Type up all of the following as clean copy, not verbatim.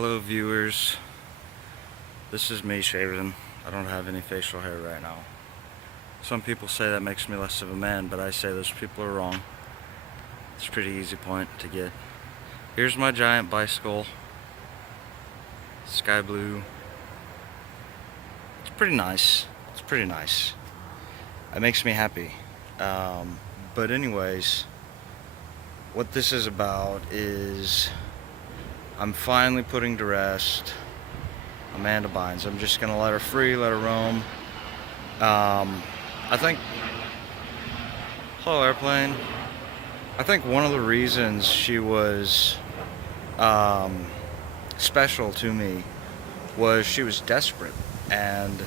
Hello viewers, this is me shaving. I don't have any facial hair right now. Some people say that makes me less of a man, but I say those people are wrong. It's a pretty easy point to get. Here's my giant bicycle. Sky blue. It's pretty nice. It's pretty nice. It makes me happy. But anyways, what this is about is I'm finally putting to rest Amanda Bynes. I'm just gonna let her free, let her roam. I think, hello airplane. I think one of the reasons she was special to me was she was desperate. And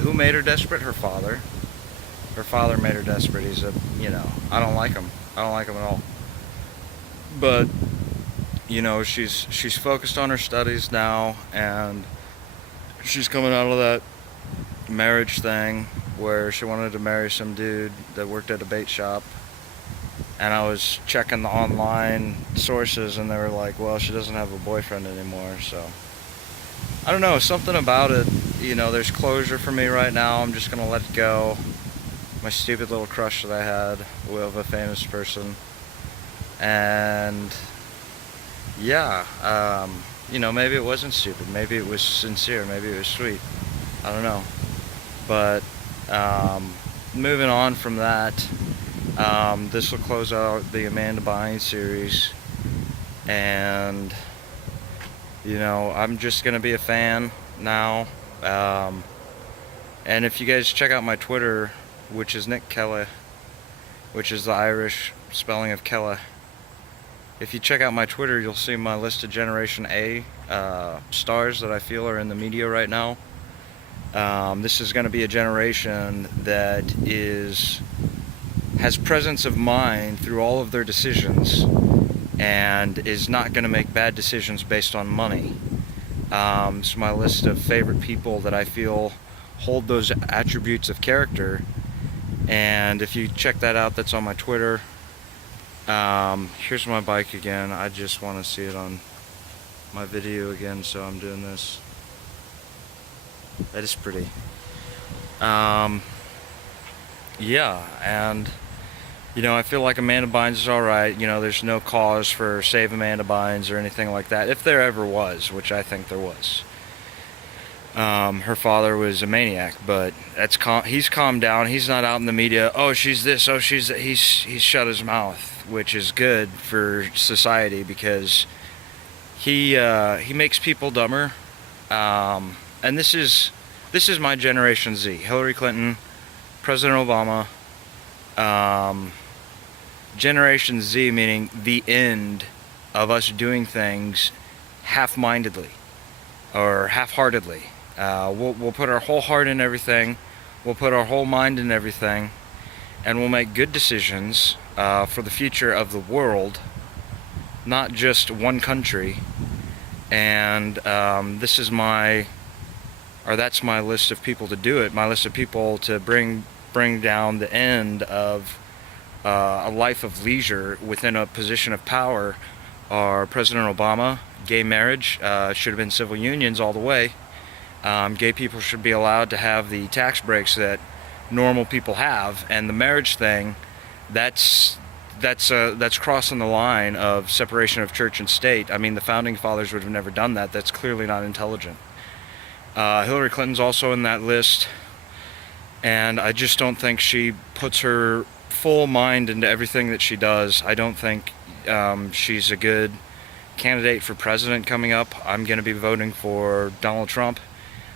who made her desperate? Her father. Her father made her desperate. He's I don't like him. I don't like him at all. But she's focused on her studies now, and she's coming out of that marriage thing where she wanted to marry some dude that worked at a bait shop. And I was checking the online sources, and they were like, well, she doesn't have a boyfriend anymore. So I don't know, something about it, there's closure for me right now. I'm just gonna let it go. My stupid little crush that I had with a famous person. And yeah, maybe it wasn't stupid, maybe it was sincere, maybe it was sweet, I don't know. But moving on from that, this will close out the Amanda Bynes series, and I'm just gonna be a fan now. And if you guys check out my Twitter, which is Nick Kelly, which is the Irish spelling of Kelly. If you check out my Twitter, you'll see my list of Generation A stars that I feel are in the media right now. This is going to be a generation that has presence of mind through all of their decisions and is not going to make bad decisions based on money. It's my list of favorite people that I feel hold those attributes of character. And if you check that out, that's on my Twitter. Here's my bike again. I just want to see it on my video again, so I'm doing this. That is pretty. Yeah, and I feel like Amanda Bynes is alright. There's no cause for Save Amanda Bynes or anything like that, if there ever was, which I think there was. Her father was a maniac, but he's calmed down. He's not out in the media, oh, she's this, oh, she's that. He's shut his mouth, which is good for society, because he makes people dumber. And this is my Generation Z. Hillary Clinton, President Obama. Generation Z meaning the end of us doing things half-mindedly or half-heartedly. We'll put our whole heart in everything, we'll put our whole mind in everything, and we'll make good decisions for the future of the world, not just one country. And that's my list of people to do it. My list of people to bring down the end of a life of leisure within a position of power are President Obama. Gay marriage should have been civil unions all the way. Gay people should be allowed to have the tax breaks that normal people have, and the marriage thing, that's crossing the line of separation of church and state. I mean, the founding fathers would have never done that. That's clearly not intelligent. Hillary Clinton's also in that list, and I just don't think she puts her full mind into everything that she does. I don't think she's a good candidate for president coming up. I'm going to be voting for Donald Trump.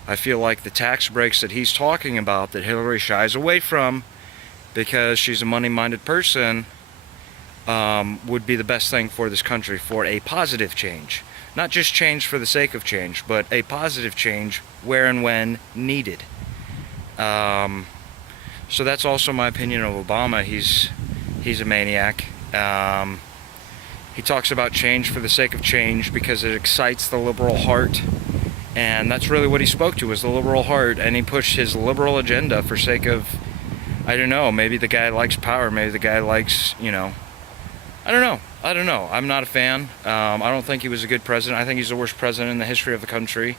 I feel like the tax breaks that he's talking about, that Hillary shies away from because she's a money-minded person, would be the best thing for this country, for a positive change. Not just change for the sake of change, but a positive change where and when needed. So that's also my opinion of Obama. He's a maniac. He talks about change for the sake of change because it excites the liberal heart. And that's really what he spoke to, was the liberal heart. And he pushed his liberal agenda for sake of, I don't know, maybe the guy likes power, maybe the guy likes, I don't know. I don't know. I'm not a fan. I don't think he was a good president. I think he's the worst president in the history of the country.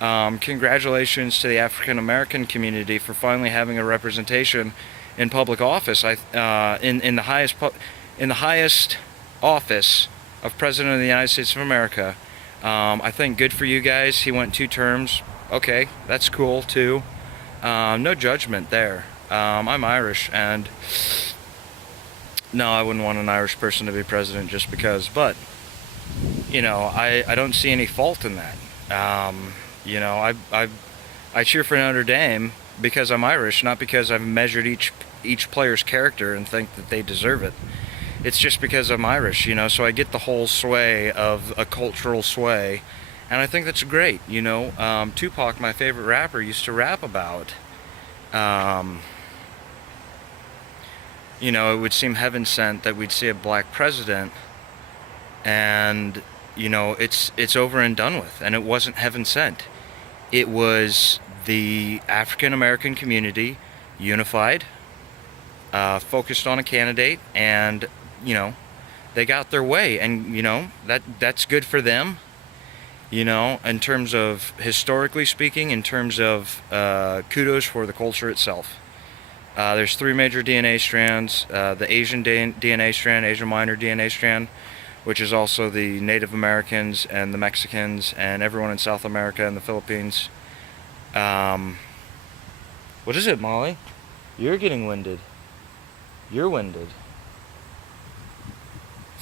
Congratulations to the African American community for finally having a representation in public office. In the highest office of President of the United States of America. I think good for you guys. He went 2 terms. Okay, that's cool too. No judgment there. I'm Irish, and no, I wouldn't want an Irish person to be president just because. But you know, I don't see any fault in that. You know, I cheer for Notre Dame because I'm Irish, not because I've measured each player's character and think that they deserve it. It's just because I'm Irish, you know, so I get the whole sway of a cultural sway, and I think that's great, you know. Tupac, my favorite rapper, used to rap about, you know, it would seem heaven sent that we'd see a black president, and, you know, it's over and done with, and it wasn't heaven sent. It was the African American community unified, focused on a candidate, and you know, they got their way, and you know, that's good for them, you know, in terms of historically speaking, in terms of kudos for the culture itself. There's 3 major DNA strands: the Asian DNA strand, Asian minor DNA strand, which is also the Native Americans and the Mexicans and everyone in South America and the Philippines. What is it, Molly? You're getting winded. You're winded.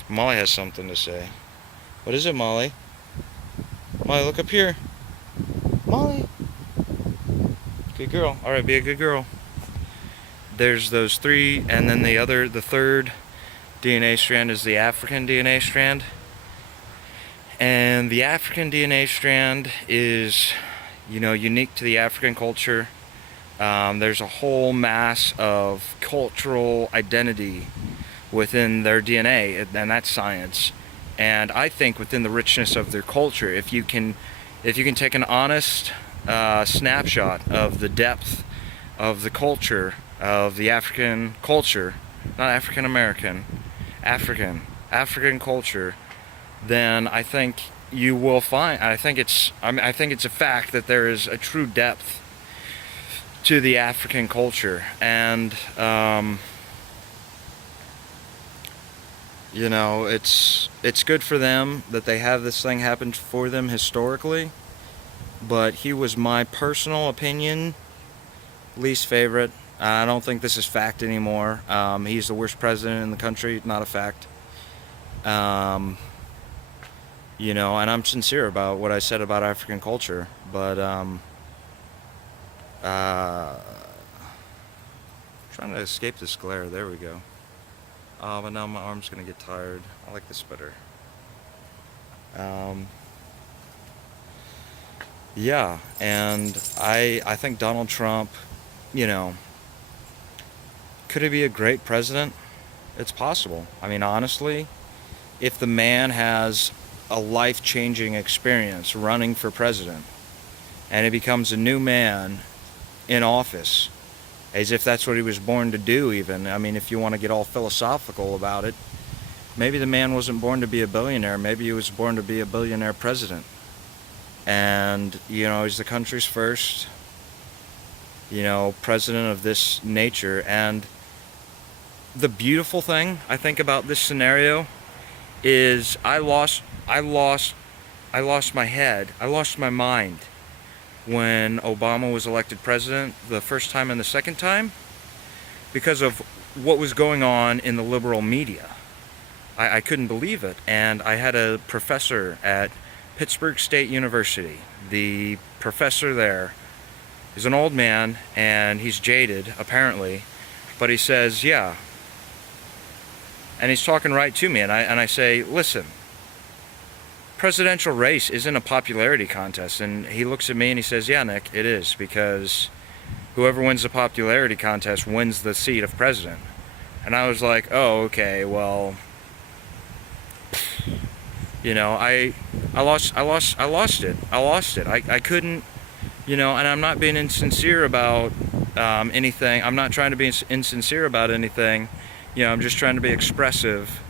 Molly has something to say. What is it, Molly? Molly, look up here. Molly. Good girl. All right, be a good girl. There's those 3, and then the 3rd DNA strand is the African DNA strand. And the African DNA strand is, you know, unique to the African culture. There's a whole mass of cultural identity within their DNA, and that's science. And I think within the richness of their culture, if you can take an honest snapshot of the depth of the culture of the African culture, not African American, African culture, then I think you will find. I think it's a fact that there is a true depth to the African culture, and you know, it's good for them that they have this thing happen for them historically, but he was my personal opinion least favorite. I don't think this is fact anymore. He's the worst president in the country, not a fact. You know, and I'm sincere about what I said about African culture, but trying to escape this glare. There we go. But now my arm's gonna get tired. I like this better. Yeah, and I think Donald Trump, you know, could he be a great president? It's possible. I mean, honestly, if the man has a life-changing experience running for president, and he becomes a new man in office, as if that's what he was born to do even. I mean, if you want to get all philosophical about it, maybe the man wasn't born to be a billionaire. Maybe he was born to be a billionaire president. And, you know, he's the country's first, you know, president of this nature. And the beautiful thing, I think, about this scenario is I lost my head. I lost my mind when Obama was elected president the first time and the second time because of what was going on in the liberal media. I couldn't believe it. And I had a professor at Pittsburgh State University. The professor there is an old man, and he's jaded, apparently, but he says, yeah. And he's talking right to me, and I say, listen, presidential race isn't a popularity contest. And he looks at me and he says, yeah, Nick, it is, because whoever wins the popularity contest wins the seat of president. And I was like, oh, okay, well, you know, I lost it. I couldn't, you know, and I'm not being insincere about anything. I'm not trying to be insincere about anything. You know, I'm just trying to be expressive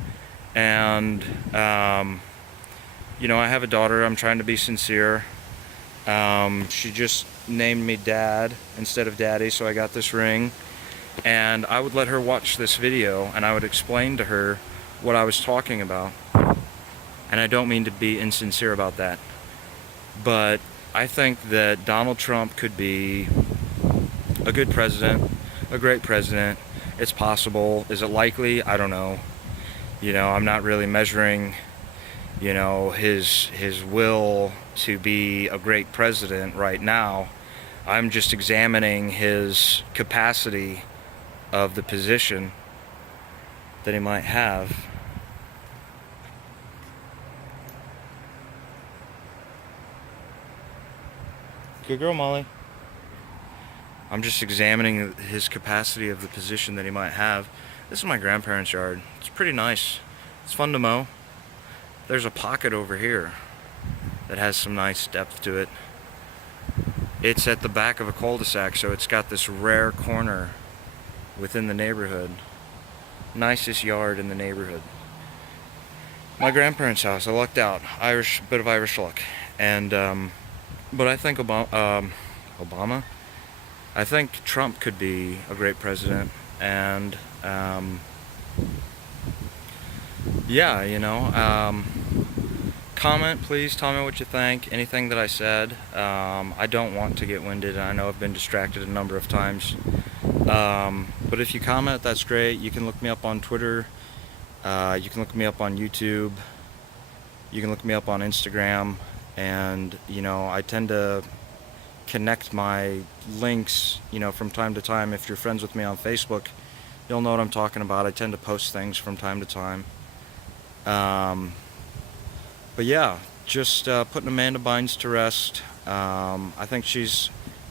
And you know, I have a daughter. I'm trying to be sincere. She just named me Dad instead of Daddy, so I got this ring. And I would let her watch this video, and I would explain to her what I was talking about. And I don't mean to be insincere about that, but I think that Donald Trump could be a good president, a great president. It's possible. Is it likely? I don't know. You know, I'm not really measuring, you know, his will to be a great president right now. I'm just examining his capacity of the position that he might have. Good girl, Molly. I'm just examining his capacity of the position that he might have. This is my grandparents' yard. It's pretty nice. It's fun to mow. There's a pocket over here that has some nice depth to it. It's at the back of a cul-de-sac, so it's got this rare corner within the neighborhood. Nicest yard in the neighborhood. My grandparents' house. I lucked out. Bit of Irish luck. And but I think Obama. I think Trump could be a great president, and yeah, you know, comment, please. Tell me what you think. Anything that I said. I don't want to get winded, and I know I've been distracted a number of times. But if you comment, that's great. You can look me up on Twitter. You can look me up on YouTube. You can look me up on Instagram. And, you know, I tend to connect my links, you know, from time to time. If you're friends with me on Facebook, you'll know what I'm talking about. I tend to post things from time to time. But yeah, just putting Amanda Bynes to rest. I think she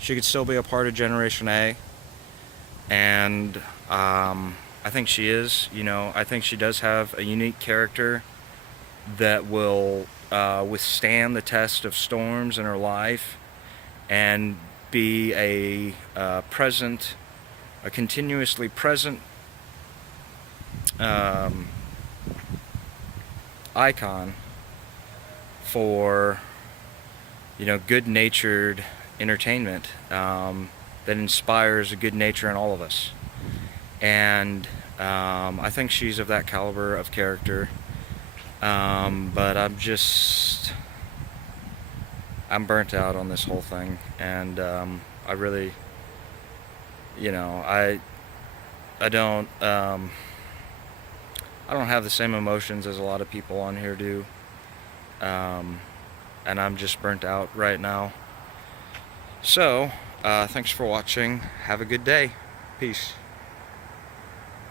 could still be a part of Generation A. And I think she is. You know, I think she does have a unique character that will withstand the test of storms in her life and be a continuously present icon for, you know, good-natured entertainment that inspires a good nature in all of us. And I think she's of that caliber of character. But I'm burnt out on this whole thing, and I really, you know, I don't have the same emotions as a lot of people on here do, and I'm just burnt out right now. So, thanks for watching. Have a good day. Peace.